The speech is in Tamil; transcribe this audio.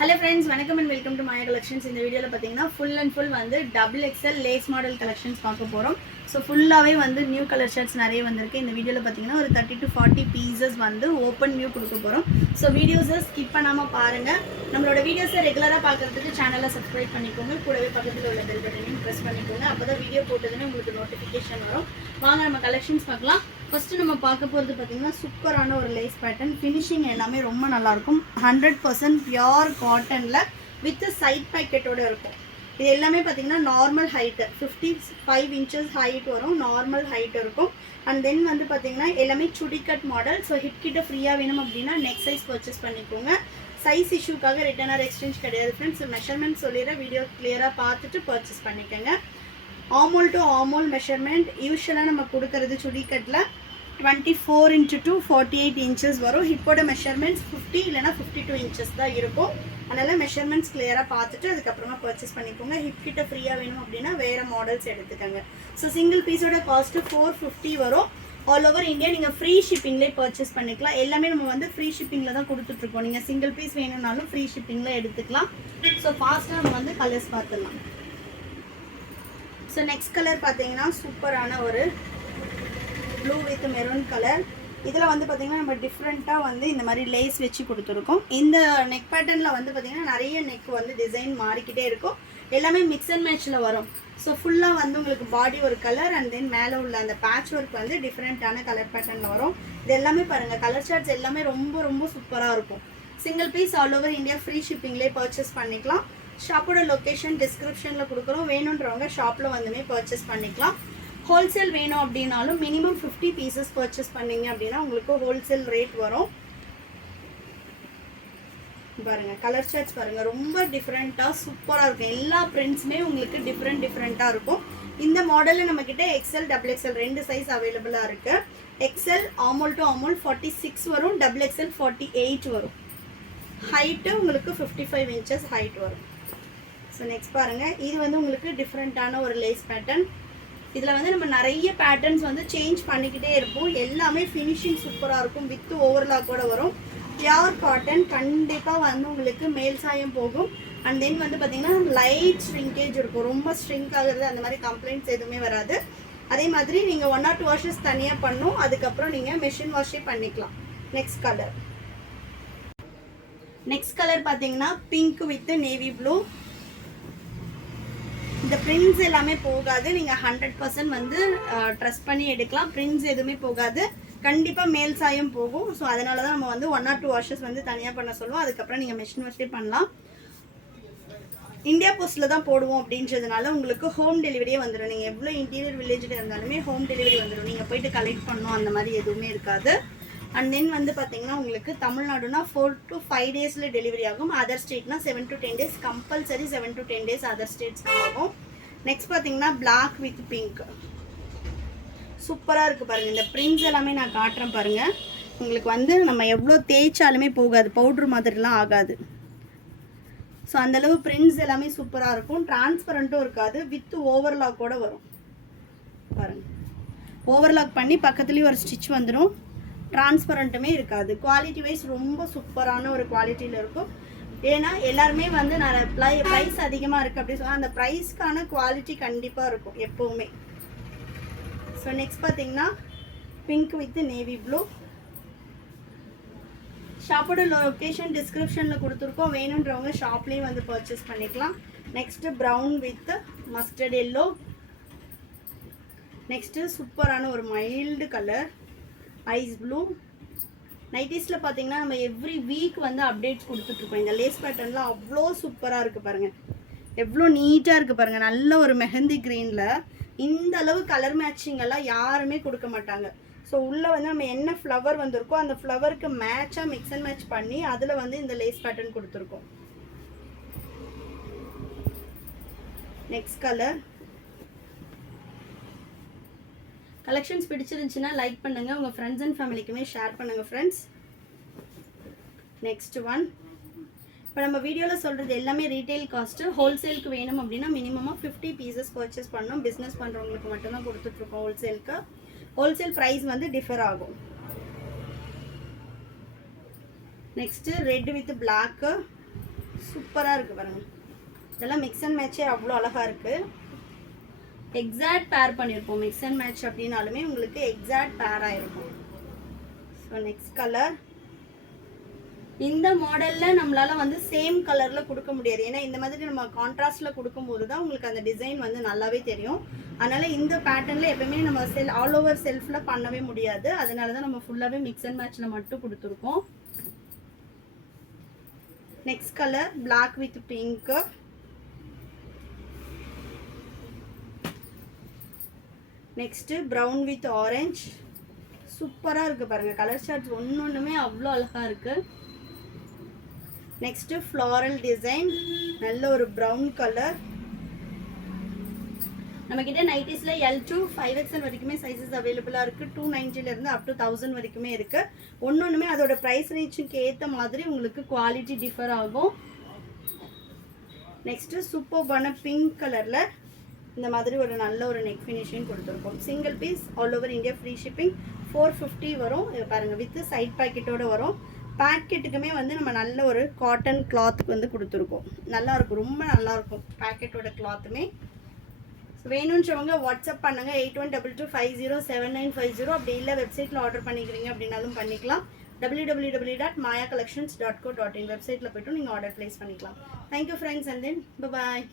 Hello friends, welcome and welcome to Maya Collections. In the video full and full double XL lace model collections so full away new color shirts in the video 30 to 40 pieces open new so videos skip panama paranga nammaloda videos regular channel subscribe பண்ணிக்கோங்க கூடவே பக்கத்துல உள்ள bell button press பண்ணிக்கோங்க அப்பதான் video போட்டதுமே உங்களுக்கு notification வரும் வாங்க நம்ம collections பார்க்கலாம் First நம்ம பார்க்க போறது பாத்தீங்கன்னா சூப்பரான ஒரு lace pattern finishing எல்லாமே ரொம்ப நல்லா இருக்கும் 100% pure cottonல with side pocket ஓட இருக்கும் இது எல்லாமே பாத்தீங்கன்னா normal height 55 inches height வரும் normal height இருக்கும் and then வந்து பாத்தீங்கன்னா எல்லாமே chudi cut model so hip கிட்ட ஃப்ரீயா வேணும் அப்படினா neck size purchase பண்ணிக்கோங்க size issue காக return or exchange கிடையாது friends measurement சொல்லிற வீடியோ clear-ஆ பார்த்துட்டு purchase பண்ணிக்கங்க armhole to armhole measurement usually நம்ம கொடுக்கிறது chudi cutல 24 into 2 48 inches வரும் ஹிப்போட measurements 50 இல்லனா 52 inches தான் இருக்கும் அதனால measurements clear-ஆ பார்த்துட்டு அதுக்கு அப்புறமா purchase பண்ணிக்கோங்க ஹிப் கிட்ட ஃப்ரீயா வேணும் அப்படினா வேற மாடல்ஸ் எடுத்துக்கங்க சோ சிங்கிள் பீஸோட காஸ்ட் 450 வரும் all over India நீங்க free shippingல purchase பண்ணிக்கலாம் எல்லாமே நம்ம வந்து free shippingல தான் கொடுத்துட்டு இருக்கோம் நீங்க சிங்கிள் பீஸ் வேணும்னாலும் free shippingல எடுத்துக்கலாம் சோ ஃபாஸ்டா நம்ம வந்து கலர்ஸ் பார்த்தலாம் சோ நெக்ஸ்ட் கலர் பாத்தீங்கன்னா சூப்பரான ஒரு blue with maroon color இதல வந்து பாத்தீங்கன்னா நம்ம டிஃபரண்டா வந்து இந்த மாதிரி லேஸ் வெச்சி கொடுத்திருக்கோம் இந்த neck patternல வந்து பாத்தீங்கன்னா நிறைய neck வந்து டிசைன் மாறிக்கிட்டே இருக்கும் எல்லாமே mix and matchல வரும் சோ ஃபுல்லா வந்து உங்களுக்கு பாடி ஒரு கலர் and then மேல உள்ள அந்த patch work வந்து டிஃபரண்டான கலர் பேட்டர்ன்ல வரும் இது எல்லாமே பாருங்க கலர் சார்ட்ஸ் எல்லாமே ரொம்ப சூப்பரா இருக்கும் single piece all over India free shippingல purchase பண்ணிக்கலாம் ஷாப்போட லொகேஷன் descriptionல கொடுக்கிறோம் வேணும்ன்றவங்க ஷாப்ல வந்துமே purchase பண்ணிக்கலாம் wholesale வேணும் அப்படினாலும் minimum 50 pieces purchase பண்ணீங்க அப்படினா உங்களுக்கு wholesale rate வரும் பாருங்க கலர் சார்ட்ஸ் பாருங்க ரொம்ப டிஃபரண்டா சூப்பரா இருக்கும் எல்லா printsமே உங்களுக்கு டிஃபரண்டா இருக்கும் இந்த மாடல்ல நம்மகிட்ட XL double XL ரெண்டு சைஸ் அவேilable-ஆ இருக்கு XL armhole to armhole 46 வரும் double XL 48 வரும் height உங்களுக்கு 55 inches height வரும் சோ நெக்ஸ்ட் பாருங்க இது வந்து உங்களுக்கு டிஃபரண்டான ஒரு லேஸ் பேட்டர்ன் இதல வந்து நம்ம நிறைய பேட்டர்ன்ஸ் வந்து சேஞ்ச் பண்ணிக்கிட்டே இருப்போம் எல்லாமே ஃபினிஷிங் சூப்பரா இருக்கும் வித் ஓவர்லாக் கூட வரும் பியூர் காட்டன் கண்டிப்பா வந்து உங்களுக்கு மேல் சாயம் போகும் and then வந்து பாத்தீங்கன்னா லைட் shrinkage இருக்கும் ரொம்ப shrink ஆகுறது அந்த மாதிரி கம்ப்ளைண்ட்ஸ் எதுவுமே வராது அதே மாதிரி நீங்க 1 or 2 வாஷஸ் தனியா பண்ணனும் அதுக்கு அப்புறம் நீங்க மெஷின் வாஷே பண்ணிக்கலாம் நெக்ஸ்ட் கலர் பாத்தீங்கன்னா பிங்க் வித் நேவி ப்ளூ இந்த prints எல்லாமே போகாது நீங்க 100% வந்து ட்ரஸ்ட் பண்ணி எடுக்கலாம் prints எதுவுமே போகாது கண்டிப்பா மேல் சாயம் போகும் சோ அதனால தான் நம்ம வந்து 1 or 2 வாஷஸ் வந்து தனியா பண்ண சொல்லுவோம் அதுக்கு அப்புறம் நீங்க மெஷின் வாஷே பண்ணலாம் இந்தியா போஸ்ட்ல தான் போடுவோம் அப்படின்றதுனால உங்களுக்கு ஹோம் டெலிவரியே வந்துரும் நீங்க எவ்வளவு இன்டீரியர் வில்லேஜ்ல இருந்தாலுமே ஹோம் டெலிவரி வந்துரும் நீங்க போய்ட்டு கலெக்ட் பண்ணனும் அந்த மாதிரி எதுவுமே இருக்காது and then வந்து பாத்தீங்கன்னா உங்களுக்கு தமிழ்நாடுனா 4 to 5 daysல டெலிவரி ஆகும் அதர் ஸ்டேட்னா 7 to 10 days compulsory 7 to 10 days other states ஆகும் நெக்ஸ்ட் பாத்தீங்கன்னா black with pink சூப்பரா இருக்கு பாருங்க இந்த prints எல்லாமே நான் காட்றேன் பாருங்க உங்களுக்கு வந்து நம்ம எவ்வளவு தேய்ச்சாலுமே போகாது பவுடர் மாதிரிலாம் ஆகாது சோ அந்த அளவு prints எல்லாமே சூப்பரா இருக்கும் டிரான்ஸ்பரண்டும் இருக்காது வித் ஓவர்லாக் கூட வரும் பாருங்க ஓவர்லாக் பண்ணி பக்கத்துலயே ஒரு ஸ்டிட்ச் வந்துரும் டிரான்ஸ்பரண்ட்டுமே இருக்காது குவாலிட்டி வைஸ் ரொம்ப சூப்பரான ஒரு குவாலிட்டில இருக்கும் ஏனா எல்லாரும் வந்து நான் பிரைஸ் அதிகமா இருக்கு அப்படி சொன்னா அந்த பிரைஸ்க்கான குவாலிட்டி கண்டிப்பா இருக்கும் எப்பவுமே சோ நெக்ஸ்ட் பாத்தீங்கன்னா பிங்க் வித் நேவி ப்ளூ ஷாப்போட லொகேஷன் டிஸ்கிரிப்ஷன்ல கொடுத்திருக்கோம் வேணும்ன்றவங்க ஷாப்லயே வந்து பர்ச்சேஸ் பண்ணிக்கலாம் next brown with mustard yellow next சூப்பரான ஒரு மைல்ட் கலர் ஐஸ் ப்ளூ நைட்டிஸ்ல பாத்தீங்கன்னா நம்ம எவ்ரி வீக் வந்து அப்டேட்ஸ் கொடுத்துட்டு இருக்கோம் இந்த லேஸ் பேட்டர்ன்ல அவ்ளோ சூப்பரா இருக்கு பாருங்க எவ்ளோ நீட்டா இருக்கு பாருங்க நல்ல ஒரு மெஹந்தி கிரீன்ல இந்த அளவு கலர் மேட்சிங் எல்லாம் யாருமே கொடுக்க மாட்டாங்க சோ உள்ள வந்து நம்ம என்ன ஃப்ளவர் வந்திருக்கோ அந்த ஃப்ளவருக்கு மேட்சா மிக்ஸ் அண்ட் மேட்ச் பண்ணி அதுல வந்து இந்த லேஸ் பேட்டர்ன் கொடுத்திருக்கோம் நெக்ஸ்ட் கலர் collections பிடிச்சிருந்துச்சுனா லைக் பண்ணுங்க உங்க friends and familyக்குமே ஷேர் பண்ணுங்க friends next one இப்போ நம்ம வீடியோல சொல்றது எல்லாமே ரீட்டைல் காஸ்ட் ஹோல்சேலுக்கு வேணும் அப்படினா மினிமமா 50 pieces பர்சேஸ் பண்ணனும் business பண்றவங்களுக்கு மட்டும் தான் கொடுத்துட்டு இருக்கோம் ஹோல்சேலுக்கு ஹோல்சேல் பிரைஸ் வந்து டிஃபர் ஆகும் next red with black சூப்பராக இருக்குது பாருங்கள். இதெல்லாம் மிக்ஸ் அண்ட் மேட்சே அவ்வளோ அழகாக இருக்குது. எக்ஸாக்ட் பேர் பண்ணியிருப்போம். மிக்ஸ் அண்ட் மேட்ச் அப்படின்னாலுமே உங்களுக்கு எக்ஸாக்ட் பேராக இருக்கும். So next colour. இந்த மாடலில் நம்மளால் வந்து சேம் கலரில் கொடுக்க முடியாது. ஏன்னா இந்த மாதிரி நம்ம கான்ட்ராஸ்டில் கொடுக்கும்போது தான் உங்களுக்கு அந்த டிசைன் வந்து நல்லாவே தெரியும். அதனால் இந்த பேட்டர்னில் எப்பவுமே நம்ம ஆல் ஓவர் செல்ஃபில் பண்ணவே முடியாது. அதனால தான் நம்ம ஃபுல்லாகவே மிக்ஸ் அண்ட் மேட்ச்சில் மட்டும் கொடுத்துருக்கோம். Next colour black with pink. Next brown with orange. சூப்பராக இருக்குது பாருங்கள். கலர் சார்ட்ஸ் ஒன்றுமே அவ்வளோ அழகாக இருக்குது. Next floral design. நல்ல ஒரு ப்ரௌன் கலர். நம்மக்கிட்ட நைட்டிஸில் L to 5XL வரைக்குமே சைஸஸ் அவைலபிளாக இருக்குது. 290 அப் டு 1000 வரைக்குமே இருக்குது. ஒன்றுமே அதோட ப்ரைஸ் ரேஞ்சுக்கு ஏற்ற மாதிரி உங்களுக்கு குவாலிட்டி டிஃபர் ஆகும். நெக்ஸ்ட்டு சூப்பர்பான பிங்க் கலரில் இந்த மாதிரி ஒரு நல்ல ஒரு நெக் ஃபினிஷிங் கொடுத்துருக்கோம். Single piece all over India free shipping. 450 வரும். இது பாருங்கள், வித் சைட் பாக்கெட்டோடு வரும். பேக்கெட்டுக்குமே வந்து நம்ம நல்ல ஒரு காட்டன் கிளாத்துக்கு வந்து கொடுத்துருக்கோம். நல்லாயிருக்கும், ரொம்ப நல்லாயிருக்கும் பேக்கெட்டோட கிளாத்துமே. ஸோ வேணுன்றவங்க வாட்ஸ்அப் பண்ணுங்கள் 8122507950. அப்படி இல்லை வெப்சைட்டில் ஆர்டர் பண்ணிக்கிறீங்க அப்படின்னாலும் பண்ணிக்கலாம். www.mayacollections.co.in வெப்சைட்டில் போய்ட்டு நீங்கள் ஆர்டர் ப்ளேஸ் பண்ணிக்கலாம். Thank you friends, and then bye.